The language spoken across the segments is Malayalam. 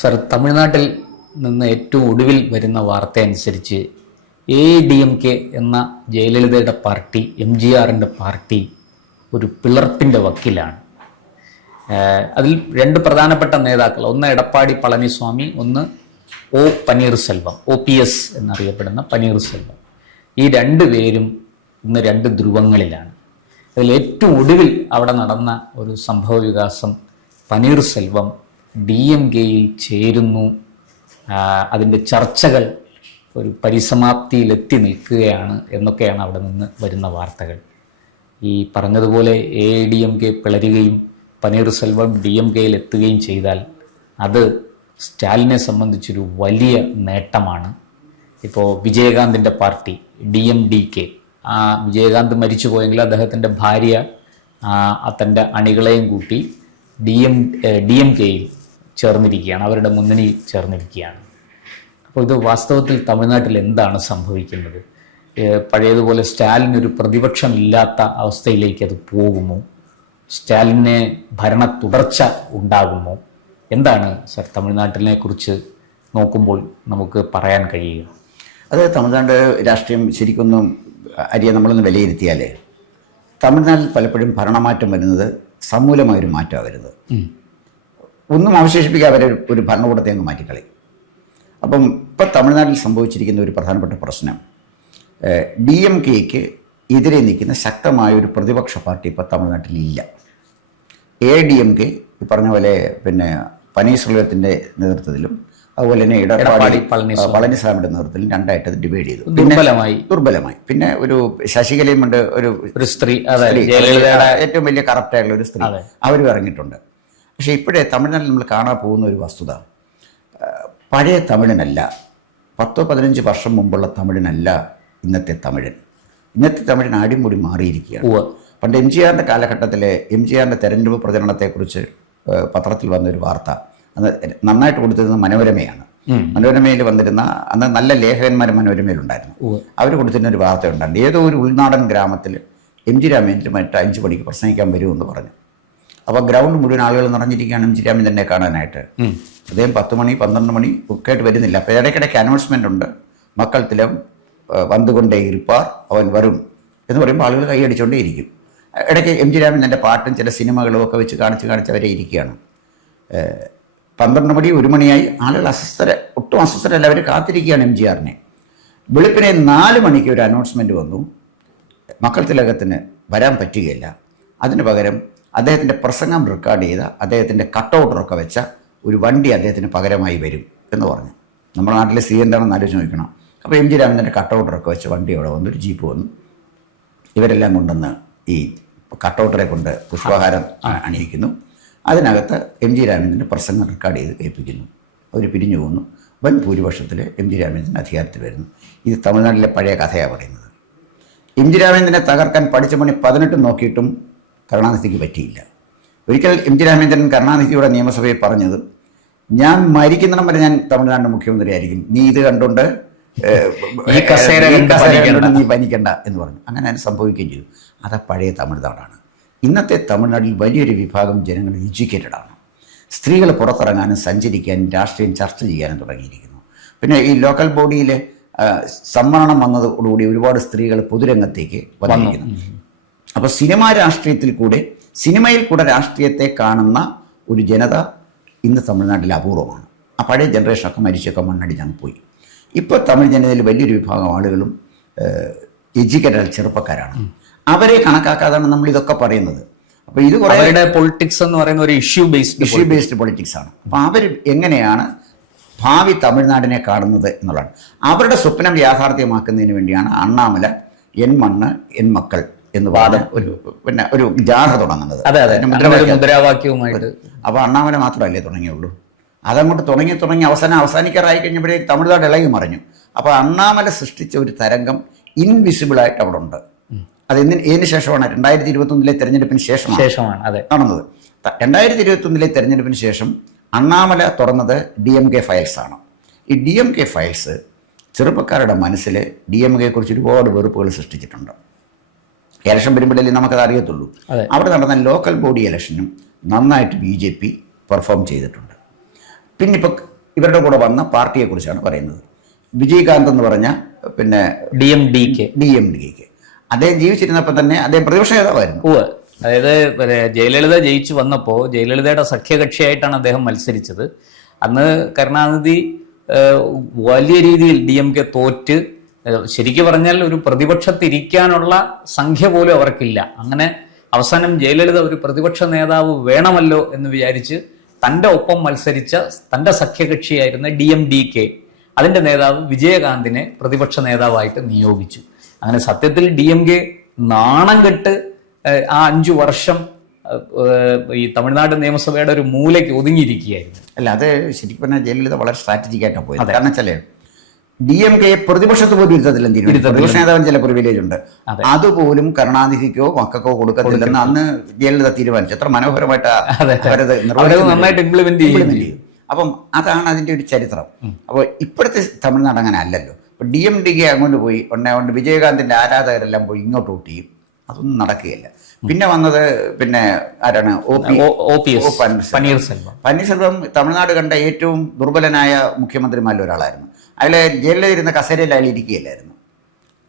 സർ, തമിഴ്നാട്ടിൽ നിന്ന് ഏറ്റവും ഒടുവിൽ വരുന്ന വാർത്ത അനുസരിച്ച് ADMK എന്ന ജയലളിതയുടെ പാർട്ടി, MGRന്റെ പാർട്ടി ഒരു പിളർപ്പിൻ്റെ വക്കിലാണ്. അതിൽ രണ്ട് പ്രധാനപ്പെട്ട നേതാക്കൾ, ഒന്ന് എടപ്പാടി പളനിസ്വാമി, ഒന്ന് പനീർസെൽവം, OPS എന്നറിയപ്പെടുന്ന പനീർസെൽവം. ഈ രണ്ടുപേരും ഇന്ന് രണ്ട് ധ്രുവങ്ങളിലാണ്. അതിൽ ഏറ്റവും ഒടുവിൽ അവിടെ നടന്ന ഒരു സംഭവ വികാസം, പനീർസെൽവം DMKയിൽ ചേരുന്നു, അതിൻ്റെ ചർച്ചകൾ ഒരു പരിസമാപ്തിയിലെത്തി നിൽക്കുകയാണ് എന്നൊക്കെയാണ് അവിടെ നിന്ന് വരുന്ന വാർത്തകൾ. ഈ പറഞ്ഞതുപോലെ ADMK പിളരുകയും പനീർസെൽവം DMKയിൽ എത്തുകയും ചെയ്താൽ അത് സ്റ്റാലിനെ സംബന്ധിച്ചൊരു വലിയ നേട്ടമാണ്. ഇപ്പോൾ വിജയകാന്തിൻ്റെ പാർട്ടി DMDK, വിജയകാന്ത് മരിച്ചു പോയെങ്കിൽ അദ്ദേഹത്തിൻ്റെ ഭാര്യ തൻ്റെ അണികളെയും കൂട്ടി DMKയിൽ ചേർന്നിരിക്കുകയാണ്, അവരുടെ മുന്നണിയിൽ ചേർന്നിരിക്കുകയാണ്. അപ്പോൾ ഇത് വാസ്തവത്തിൽ തമിഴ്നാട്ടിൽ എന്താണ് സംഭവിക്കുന്നത്? പഴയതുപോലെ സ്റ്റാലിനൊരു പ്രതിപക്ഷമില്ലാത്ത അവസ്ഥയിലേക്ക് അത് പോകുമോ? സ്റ്റാലിന് ഭരണ തുടർച്ച ഉണ്ടാകുമോ? എന്താണ് സർ തമിഴ്നാട്ടിനെ കുറിച്ച് നോക്കുമ്പോൾ നമുക്ക് പറയാൻ കഴിയുക? അത് തമിഴ്നാട് രാഷ്ട്രീയം ശരിക്കൊന്നും നമ്മളൊന്ന് വിലയിരുത്തിയാൽ തമിഴ്നാട്ടിൽ പലപ്പോഴും ഭരണമാറ്റം വരുന്നത് സമൂലമായൊരു മാറ്റമാണ് വരുന്നത്. ഒന്നും അവശേഷിപ്പിക്കുക, അവരെ ഒരു ഭരണകൂടത്തെ അങ്ങ് മാറ്റിക്കളയും. അപ്പം ഇപ്പം തമിഴ്നാട്ടിൽ സംഭവിച്ചിരിക്കുന്ന ഒരു പ്രധാനപ്പെട്ട പ്രശ്നം, DMKക്ക് എതിരെ നിൽക്കുന്ന ശക്തമായ ഒരു പ്രതിപക്ഷ പാർട്ടി ഇപ്പോൾ തമിഴ്നാട്ടിലില്ല. ADMK ഈ പറഞ്ഞ പോലെ പിന്നെ പനീർസെൽവത്തിൻ്റെ നേതൃത്വത്തിലും അതുപോലെ തന്നെ എടപ്പാടി പളനിസ്വാമിയുടെ നേതൃത്വത്തിലും രണ്ടായിട്ട് അത് ഡിവൈഡ് ചെയ്തു. ദുർബലമായി. പിന്നെ ഒരു ശശികലയും കൊണ്ട് ഒരു സ്ത്രീ, ഏറ്റവും വലിയ കറപ്റ്റായിട്ടുള്ള ഒരു സ്ത്രീ, അവരും ഇറങ്ങിയിട്ടുണ്ട്. പക്ഷേ ഇപ്പോഴേ തമിഴ്നാട്ടിൽ നമ്മൾ കാണാൻ പോകുന്ന ഒരു വസ്തുത, പഴയ തമിഴനല്ല, 10-15 വർഷം മുമ്പുള്ള തമിഴനല്ല ഇന്നത്തെ തമിഴൻ. ഇന്നത്തെ തമിഴൻ അടിമുടി മാറിയിരിക്കുകയാണ്. പണ്ട് MGRന്റെ കാലഘട്ടത്തിൽ MGRന്റെ തെരഞ്ഞെടുപ്പ് പ്രചരണത്തെക്കുറിച്ച് പത്രത്തിൽ വന്നൊരു വാർത്ത അന്ന് നന്നായിട്ട് കൊടുത്തിരുന്നത് മനോരമയാണ്. മനോരമയിൽ വന്നിരുന്ന അന്ന് നല്ല ലേഖകന്മാർ മനോരമയിലുണ്ടായിരുന്നു. അവർ കൊടുത്തിരുന്ന ഒരു വാർത്ത ഉണ്ടായിരുന്നു, ഏതോ ഒരു ഉൾനാടൻ ഗ്രാമത്തിൽ MG രാമേന്ദ്രനുമായിട്ട് 5 മണിക്ക് പ്രസംഗിക്കാൻ വരുമെന്ന് പറഞ്ഞു. അപ്പോൾ ഗ്രൗണ്ട് മുഴുവൻ ആളുകൾ നിറഞ്ഞിരിക്കുകയാണ് MG രാമേന്ദ്രനെ കാണാനായിട്ട്. അദ്ദേഹം 10 മണി 12 മണി ഒക്കെ ആയിട്ട് വരുന്നില്ല. അപ്പോൾ ഇടയ്ക്കിടയ്ക്ക് അനൗൺസ്മെൻ്റ് ഉണ്ട്, മക്കൾ തിലം വന്നുകൊണ്ടേ ഇരിപ്പാർ അവൻ വരും എന്ന് പറയുമ്പോൾ ആളുകൾ കൈയടിച്ചുകൊണ്ടേയിരിക്കും. ഇടയ്ക്ക് MG രാമേന്ദ്രൻ്റെ പാട്ടും ചില സിനിമകളും ഒക്കെ വെച്ച് കാണിച്ച് അവരെ ഇരിക്കുകയാണ്. 12 മണി 1 മണിയായി, ആളുകൾ ഒട്ടും അസ്വസ്ഥരല്ല, അവർ കാത്തിരിക്കുകയാണ് MGRനെ. വെളുപ്പിനെ 4 മണിക്ക് ഒരു അനൗൺസ്മെൻറ്റ് വന്നു, മക്കൾ തിലകത്തിന് വരാൻ പറ്റുകയില്ല, അതിന് പകരം അദ്ദേഹത്തിൻ്റെ പ്രസംഗം റെക്കോർഡ് ചെയ്ത അദ്ദേഹത്തിൻ്റെ കട്ടൗട്ടറൊക്കെ വെച്ച ഒരു വണ്ടി അദ്ദേഹത്തിന് പകരമായി വരും എന്ന് പറഞ്ഞു. നമ്മുടെ നാട്ടിലെ എന്താണെന്ന് ആലോചിച്ച് നോക്കണം. അപ്പോൾ MG രാമേന്ദ്രൻ്റെ കട്ടൗട്ടറൊക്കെ വെച്ച് വണ്ടി അവിടെ വന്നു, ഒരു ജീപ്പ് വന്നു. ഇവരെല്ലാം കൊണ്ടുവന്ന് ഈ കട്ടൗട്ടറെ കൊണ്ട് പുഷ്പഹാരം അണിയിക്കുന്നു. അതിനകത്ത് MG രാമേന്ദ്രൻ്റെ പ്രസംഗം റെക്കോർഡ് ചെയ്ത് കേൾപ്പിക്കുന്നു. അവർ പിരിഞ്ഞു പോകുന്നു. വൻ ഭൂരിപക്ഷത്തിൽ MG രാമേന്ദ്രൻ അധികാരത്തിൽ വരുന്നു. ഇത് തമിഴ്നാട്ടിലെ പഴയ കഥയാണ് പറയുന്നത്. MG രാമേന്ദ്രനെ തകർക്കാൻ പഠിച്ച പണി 18 നോക്കിയിട്ടും കരുണാനിധിക്ക് പറ്റിയില്ല. ഒരിക്കൽ MG രാമേന്ദ്രൻ കരുണാനിധിയുടെ നിയമസഭയിൽ പറഞ്ഞത്, ഞാൻ മരിക്കുന്നിടം വരെ ഞാൻ തമിഴ്നാടിൻ്റെ മുഖ്യമന്ത്രി ആയിരിക്കും, നീ ഇത് കണ്ടുകൊണ്ട് നീ പനിക്കണ്ട എന്ന് പറഞ്ഞു. അങ്ങനെ അതിന് സംഭവിക്കുകയും ചെയ്തു. അത് പഴയ തമിഴ്നാടാണ്. ഇന്നത്തെ തമിഴ്നാട്ടിൽ വലിയൊരു വിഭാഗം ജനങ്ങൾ എഡ്യൂക്കേറ്റഡ് ആണ്. സ്ത്രീകൾ പുറത്തിറങ്ങാനും സഞ്ചരിക്കാനും രാഷ്ട്രീയം ചർച്ച ചെയ്യാനും തുടങ്ങിയിരിക്കുന്നു. പിന്നെ ഈ ലോക്കൽ ബോഡിയിലെ സംവരണം വന്നതോടുകൂടി ഒരുപാട് സ്ത്രീകൾ പൊതുരംഗത്തേക്ക് വന്നിരിക്കുന്നു. അപ്പോൾ സിനിമയിൽ കൂടെ രാഷ്ട്രീയത്തെ കാണുന്ന ഒരു ജനത ഇന്ന് തമിഴ്നാട്ടിൽ അപൂർവമാണ്. ആ പഴയ ജനറേഷനൊക്കെ മരിച്ചൊക്കെ മണ്ണടിഞ്ഞങ്ങ് പോയി. ഇപ്പോൾ തമിഴ് ജനതയിൽ വലിയൊരു വിഭാഗം ആളുകളും എഡ്യൂക്കേറ്റഡ് ചെറുപ്പക്കാരാണ്. അവരെ കണക്കാക്കാതാണ് നമ്മൾ ഇതൊക്കെ പറയുന്നത്. അപ്പോൾ ഇത് കുറേ പൊളിറ്റിക്സ് എന്ന് പറയുന്ന ഒരു ഇഷ്യൂ ബേസ്ഡ് പൊളിറ്റിക്സ് ആണ്. അപ്പോൾ അവർ എങ്ങനെയാണ് ഭാവി തമിഴ്നാടിനെ കാണുന്നത് എന്നുള്ളതാണ്. അവരുടെ സ്വപ്നം യാഥാർത്ഥ്യമാക്കുന്നതിന് വേണ്ടിയാണ് അണ്ണാമല എൻ മണ്ണ് എൻ മക്കൾ എന്ന് പറഞ്ഞ ഒരു ജാഥ തുടങ്ങുന്നത്. മുദ്രാവാക്യവുമായിട്ട്. അപ്പോൾ അണ്ണാമല മാത്രമല്ലേ തുടങ്ങിയുള്ളൂ. അതങ്ങോട്ട് തുടങ്ങി അവസാനിക്കാറായി കഴിഞ്ഞപ്പോഴേ തമിഴ്നാട് ഇളകി മറിഞ്ഞു. അപ്പോൾ അണ്ണാമല സൃഷ്ടിച്ച ഒരു തരംഗം ഇൻവിസിബിളായിട്ട് അവിടെ ഉണ്ട്. അത് ഇതിന് ശേഷമാണ് 2021 തെരഞ്ഞെടുപ്പിന് ശേഷമാണ് നടന്നത്. 2021 തെരഞ്ഞെടുപ്പിന് ശേഷം അണ്ണാമല തുറന്നത് DMK ഫയൽസ് ആണ്. ഈ DMK ഫയൽസ് ചെറുപ്പക്കാരുടെ മനസ്സിൽ DMKയെക്കുറിച്ച് ഒരുപാട് വെറുപ്പുകൾ സൃഷ്ടിച്ചിട്ടുണ്ട്. ഇലക്ഷൻ വരുമ്പോഴല്ലേ നമുക്കത് അറിയത്തുള്ളൂ. അവിടെ നടന്ന ലോക്കൽ ബോഡി ഇലക്ഷനും നന്നായിട്ട് BJP പെർഫോം ചെയ്തിട്ടുണ്ട്. പിന്നെ ഇപ്പം ഇവരുടെ കൂടെ വന്ന പാർട്ടിയെക്കുറിച്ചാണ് പറയുന്നത്. വിജയകാന്ത് എന്ന് പറഞ്ഞ പിന്നെ DMDK അദ്ദേഹം ജീവിച്ചിരുന്നപ്പോൾ തന്നെ അദ്ദേഹം പ്രതിപക്ഷ നേതാവായിരുന്നു. അതായത് ജയലളിത ജയിച്ചു വന്നപ്പോൾ ജയലളിതയുടെ സഖ്യകക്ഷിയായിട്ടാണ് അദ്ദേഹം മത്സരിച്ചത്. അന്ന് കരുണാനിധി വലിയ രീതിയിൽ DMK തോറ്റ്, ശരിക്കും പറഞ്ഞാൽ ഒരു പ്രതിപക്ഷത്തിരിക്കാനുള്ള സംഖ്യ പോലും അവർക്കില്ല. അങ്ങനെ അവസാനം ജയലളിത ഒരു പ്രതിപക്ഷ നേതാവ് വേണമല്ലോ എന്ന് വിചാരിച്ച് തൻ്റെ ഒപ്പം മത്സരിച്ച തൻ്റെ സഖ്യകക്ഷിയായിരുന്ന DMDK അതിൻ്റെ നേതാവ് വിജയകാന്തിനെ പ്രതിപക്ഷ നേതാവായിട്ട് നിയോഗിച്ചു. അങ്ങനെ സത്യത്തിൽ DMK നാണം കെട്ട് ആ 5 വർഷം ഈ തമിഴ്നാട് നിയമസഭയുടെ ഒരു മൂലയ്ക്ക് ഒതുങ്ങിയിരിക്കുകയായിരുന്നു. അല്ല, അത് ശരിക്കും പറഞ്ഞാൽ ജയലളിത വളരെ സ്ട്രാറ്റജിക് ആയിട്ടാണ് പോയത്. കാരണം വെച്ചാൽ DMK പ്രതിപക്ഷത്ത് പോലും ഇരുത്തത്തില്ല. പ്രതിപക്ഷ നേതാവിന് ചില പ്രിവിലേജ് ഉണ്ട്, അതുപോലും കരുണാനിധിക്കോ മക്കൾക്കോ കൊടുക്കത്തില്ലെന്ന് അന്ന് ജയലളിത തീരുമാനിച്ചു. എത്ര മനോഹരമായിട്ട് നന്നായിട്ട് ഇംപ്ലിമെന്റ് ചെയ്യും. അപ്പം അതാണ് അതിന്റെ ഒരു ചരിത്രം. അപ്പോൾ ഇപ്പോഴത്തെ തമിഴ്നാട് അങ്ങനെ അല്ലല്ലോ. ഇപ്പൊ DMDK അങ്ങോട്ട് പോയി കൊണ്ട് വിജയകാന്തിന്റെ ആരാധകരെല്ലാം പോയി ഇങ്ങോട്ട് വോട്ട് ചെയ്യും. അതൊന്നും നടക്കുകയില്ല. പിന്നെ വന്നത് പിന്നെ ആരാണ്? പന്നീർസെൽവം തമിഴ്നാട് കണ്ട ഏറ്റവും ദുർബലനായ മുഖ്യമന്ത്രിമാരിൽ ഒരാളായിരുന്നു. അയാളെ ജയിലിൽ ഇരുന്ന കസേരയിൽ അയാൾ ഇരിക്കുകയില്ലായിരുന്നു.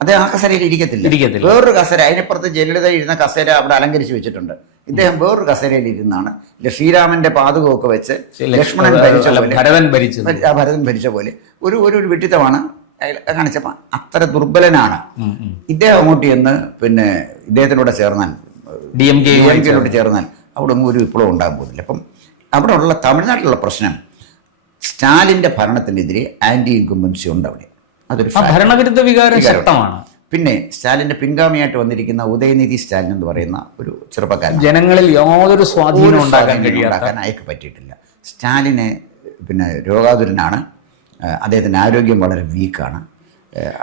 അദ്ദേഹം ആ കസേരയിൽ ഇരിക്കത്തില്ല. വേറൊരു കസേര, അതിനപ്പുറത്ത് ജയലളിത ഇരുന്ന കസേര അവിടെ അലങ്കരിച്ച് വെച്ചിട്ടുണ്ട്. ഇദ്ദേഹം വേറൊരു കസേരയിൽ ഇരുന്നാണ് ശ്രീരാമന്റെ പാതകമൊക്കെ വെച്ച് ലക്ഷ്മണൻ ഭരതൻ ഭരിച്ച പോലെ ഒരു വിഡിത്തമാണ് കാണിച്ചപ്പോൾ അത്ര ദുർബലനാണ് ഇദ്ദേഹം. അങ്ങോട്ട് ചെന്ന് പിന്നെ ഇദ്ദേഹത്തിലൂടെ ചേർന്നാൽ DMK ചേർന്നാൽ അവിടെ ഒന്നും ഒരു വിപ്ലവം ഉണ്ടാകാൻ പോകുന്നില്ല. അപ്പം അവിടെ ഉള്ള തമിഴ്നാട്ടിലുള്ള പ്രശ്നം സ്റ്റാലിൻ്റെ ഭരണത്തിനെതിരെ ആന്റി ഇൻകംബൻസി ഉണ്ട് അവിടെ. അതൊരു ഭരണവിരുദ്ധ വികാരം ശക്തമാണ്. പിന്നെ സ്റ്റാലിന്റെ പിൻഗാമിയായിട്ട് വന്നിരിക്കുന്ന ഉദയനിധി സ്റ്റാലിൻ എന്ന് പറയുന്ന ഒരു ചെറുപ്പക്കാരൻ, ജനങ്ങളിൽ യാതൊരു സ്വാധീനം ഉണ്ടാക്കാൻ അയക്ക് പറ്റിയിട്ടില്ല. സ്റ്റാലിന് പിന്നെ രോഗാതുരനാണ്, അദ്ദേഹത്തിൻ്റെ ആരോഗ്യം വളരെ വീക്കാണ്.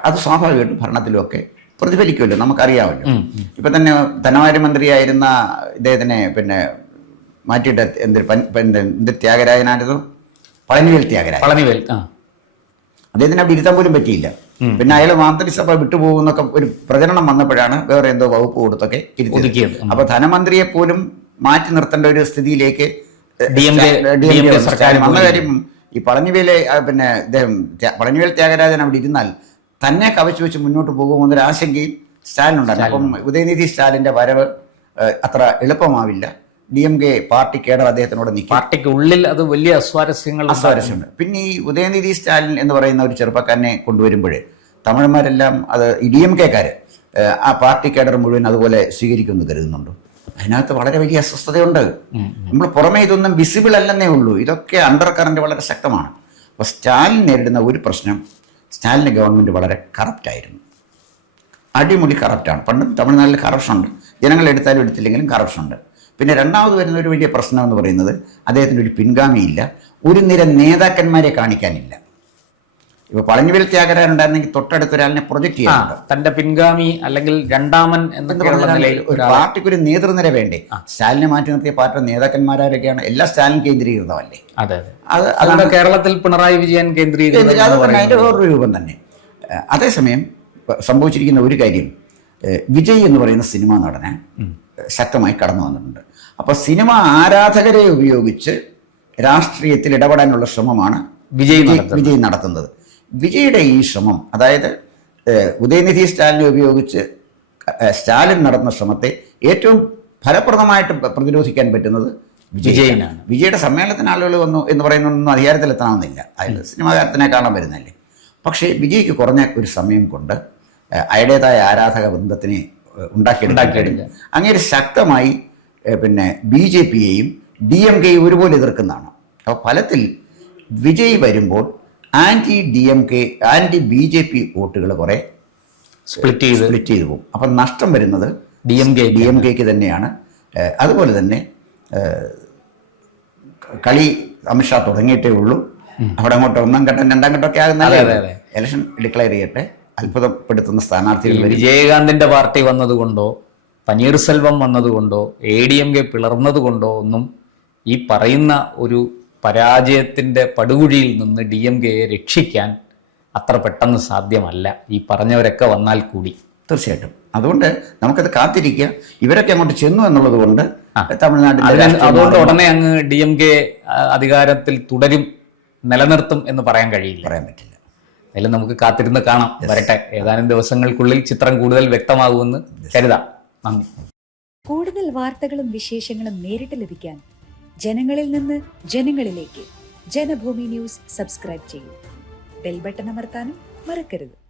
അത് സ്വാഭാവികമായിട്ടും ഭരണത്തിലുമൊക്കെ പ്രതിഫലിക്കുമല്ലോ, നമുക്കറിയാമല്ലോ. ഇപ്പം തന്നെ ധനകാര്യമന്ത്രിയായിരുന്ന ഇദ്ദേഹത്തിനെ പിന്നെ മാറ്റിയിട്ട് എന്ത് ത്യാഗരാജനായിരുന്നു? പളനിവേൽ അദ്ദേഹത്തിന് അവിടെ ഇരുത്താൻ പോലും പറ്റിയില്ല. പിന്നെ അയാൾ മന്ത്രിസഭ വിട്ടുപോകുന്നൊക്കെ ഒരു പ്രചരണം വന്നപ്പോഴാണ് വേറെ എന്തോ വകുപ്പ് കൊടുത്തൊക്കെ ഇരുത്തിയത്. അപ്പൊ ധനമന്ത്രിയെ പോലും മാറ്റി നിർത്തേണ്ട ഒരു സ്ഥിതിയിലേക്ക് സർക്കാർ വന്ന കാര്യം ഈ പളനിവേലെ പിന്നെ ഇദ്ദേഹം പളനിവേൽ ത്യാഗരാജൻ അവിടെ ഇരുന്നാൽ തന്നെ കവച്ചു വെച്ച് മുന്നോട്ട് പോകുമെന്നൊരു ആശങ്കയും സ്റ്റാലിനുണ്ടായിരുന്നു. അപ്പം ഉദയനിധി സ്റ്റാലിന്റെ വരവ് അത്ര എളുപ്പമാവില്ല. DMK പാർട്ടി കേഡർ അദ്ദേഹത്തിനോട് നിൽക്കും. പാർട്ടിക്ക് ഉള്ളിൽ അത് വലിയ അസ്വാരസ്യമുണ്ട്. പിന്നെ ഈ ഉദയനിധി സ്റ്റാലിൻ എന്ന് പറയുന്ന ഒരു ചെറുപ്പക്കാരനെ കൊണ്ടുവരുമ്പോഴേ തമിഴന്മാരെല്ലാം അത് DMK-ക്കാര് ആ പാർട്ടി കേഡർ മുഴുവൻ അതുപോലെ സ്വീകരിക്കുമെന്ന് കരുതുന്നുണ്ട്. അതിനകത്ത് വളരെ വലിയ അസ്വസ്ഥതയുണ്ട്. നമ്മൾ പുറമേ ഇതൊന്നും വിസിബിൾ അല്ലെന്നേ ഉള്ളൂ, ഇതൊക്കെ അണ്ടർ കറന്റ് വളരെ ശക്തമാണ്. അപ്പോൾ സ്റ്റാലിൻ നേരിടുന്ന ഒരു പ്രശ്നം, സ്റ്റാലിൻ്റെ ഗവൺമെൻറ് വളരെ കറപ്റ്റായിരുന്നു, അടിമുടി കറപ്റ്റാണ്. പണ്ട് തമിഴ്നാട്ടിൽ കറപ്ഷനുണ്ട്, ജനങ്ങൾ എടുത്താലും എടുത്തില്ലെങ്കിലും കറപ്ഷനുണ്ട്. പിന്നെ രണ്ടാമത് വരുന്ന ഒരു വലിയ പ്രശ്നം എന്ന് പറയുന്നത് അദ്ദേഹത്തിൻ്റെ ഒരു പിൻഗാമിയില്ല, ഒരു നിര നേതാക്കന്മാരെ കാണിക്കാനില്ല. ഇപ്പോൾ പളനിവേൽ ത്യാഗരാജൻ ഉണ്ടായിരുന്നെങ്കിൽ തൊട്ടടുത്ത ഒരാളിനെ പ്രൊജക്ട് ചെയ്യാറുണ്ട്, തന്റെ പിൻഗാമി അല്ലെങ്കിൽ രണ്ടാമൻ ഒരു പാർട്ടിക്ക് ഒരു നേതൃനിര വേണ്ടേ. സ്റ്റാലിനെ മാറ്റി നിർത്തിയ പാർട്ടിയുടെ നേതാക്കന്മാരൊക്കെയാണ്, എല്ലാ സ്റ്റാലിൻ കേന്ദ്രീകൃതമല്ലേ. അത് കേരളത്തിൽ പിണറായി വിജയൻ കേന്ദ്രീകൃതം, അതിന്റെ വേറൊരു രൂപം തന്നെ. അതേസമയം സംഭവിച്ചിരിക്കുന്ന ഒരു കാര്യം, വിജയ് എന്ന് പറയുന്ന സിനിമാ നടനെ ശക്തമായി കടന്നു വന്നിട്ടുണ്ട്. അപ്പോൾ സിനിമ ആരാധകരെ ഉപയോഗിച്ച് രാഷ്ട്രീയത്തിൽ ഇടപെടാനുള്ള ശ്രമമാണ് വിജയ് നടത്തുന്നത്. വിജയുടെ ഈ ശ്രമം, അതായത് ഉദയനിധി സ്റ്റാലിനെ ഉപയോഗിച്ച് സ്റ്റാലിൻ നടത്തുന്ന ശ്രമത്തെ ഏറ്റവും ഫലപ്രദമായിട്ട് പ്രതിരോധിക്കാൻ പറ്റുന്നത് വിജയനാണ്. വിജയുടെ സമ്മേളനത്തിന് ആളുകൾ വന്നു എന്ന് പറയുന്നതൊന്നും അധികാരത്തിലെത്തണമെന്നില്ല, അതിൽ സിനിമാകാരത്തിനെ കാണാൻ വരുന്നല്ലേ. പക്ഷേ വിജയ്ക്ക് കുറഞ്ഞ ഒരു സമയം കൊണ്ട് അയാളുടേതായ ആരാധക വൃന്ദത്തിനെ ഉണ്ടാക്കിയെടുക്കാൻ അങ്ങനെ ശക്തമായി പിന്നെ BJP-യെയും DMK-യെയും ഒരുപോലെ എതിർക്കുന്നതാണ്. അപ്പോൾ ഫലത്തിൽ വിജയ് വരുമ്പോൾ ആന്റി DMK ആന്റി BJP വോട്ടുകൾ കുറെ സ്പ്ലിറ്റ് ചെയ്തു പോകും. അപ്പം നഷ്ടം വരുന്നത് DMK-ക്ക് തന്നെയാണ്. അതുപോലെ തന്നെ കളി അമിത്ഷാ തുടങ്ങിയിട്ടേ ഉള്ളൂ. അവിടെ അങ്ങോട്ട് ഒന്നാം ഘട്ടം രണ്ടാം ഘട്ടമൊക്കെ ആകുന്നല്ലേ, ഇലക്ഷൻ ഡിക്ലെയർ ചെയ്യട്ടെ. അത്ഭുതപ്പെടുത്തുന്ന സ്ഥാനാർത്ഥികൾ വിജയകാന്തിന്റെ പാർട്ടി വന്നതുകൊണ്ടോ പനീർസെൽവം വന്നതുകൊണ്ടോ ADMK പിളർന്നതുകൊണ്ടോ ഒന്നും ഈ പറയുന്ന ഒരു പരാജയത്തിന്റെ പടുകുഴിയിൽ നിന്ന് DMK-യെ രക്ഷിക്കാൻ അത്ര പെട്ടെന്ന് സാധ്യമല്ല, ഈ പറഞ്ഞവരൊക്കെ വന്നാൽ കൂടി. തീർച്ചയായിട്ടും. അതുകൊണ്ട് നമുക്കത് കാത്തിരിക്കുക. ഇവരൊക്കെ അങ്ങോട്ട് ചെന്നു എന്നുള്ളത് കൊണ്ട് തമിഴ്നാട്ടിൽ അതുകൊണ്ട് ഉടനെ അങ്ങ് DMK അധികാരത്തിൽ തുടരും നിലനിർത്തും എന്ന് പറയാൻ കഴിയില്ല. പറയാൻ പറ്റില്ല. അതിലും നമുക്ക് കാത്തിരുന്ന് കാണാം. വരട്ടെ, ഏതാനും ദിവസങ്ങൾക്കുള്ളിൽ ചിത്രം കൂടുതൽ വ്യക്തമാകുമെന്ന് കരുതാം. നന്ദി. കൂടുതൽ വാർത്തകളും വിശേഷങ്ങളും നേരിട്ട് ലഭിക്കാൻ ജനങ്ങളിൽ നിന്ന് ജനങ്ങളിലേക്ക് ജനഭൂമി ന്യൂസ് സബ്സ്ക്രൈബ് ചെയ്യൂ. ബെൽ ബട്ടൺ അമർത്താനും മറക്കരുത്.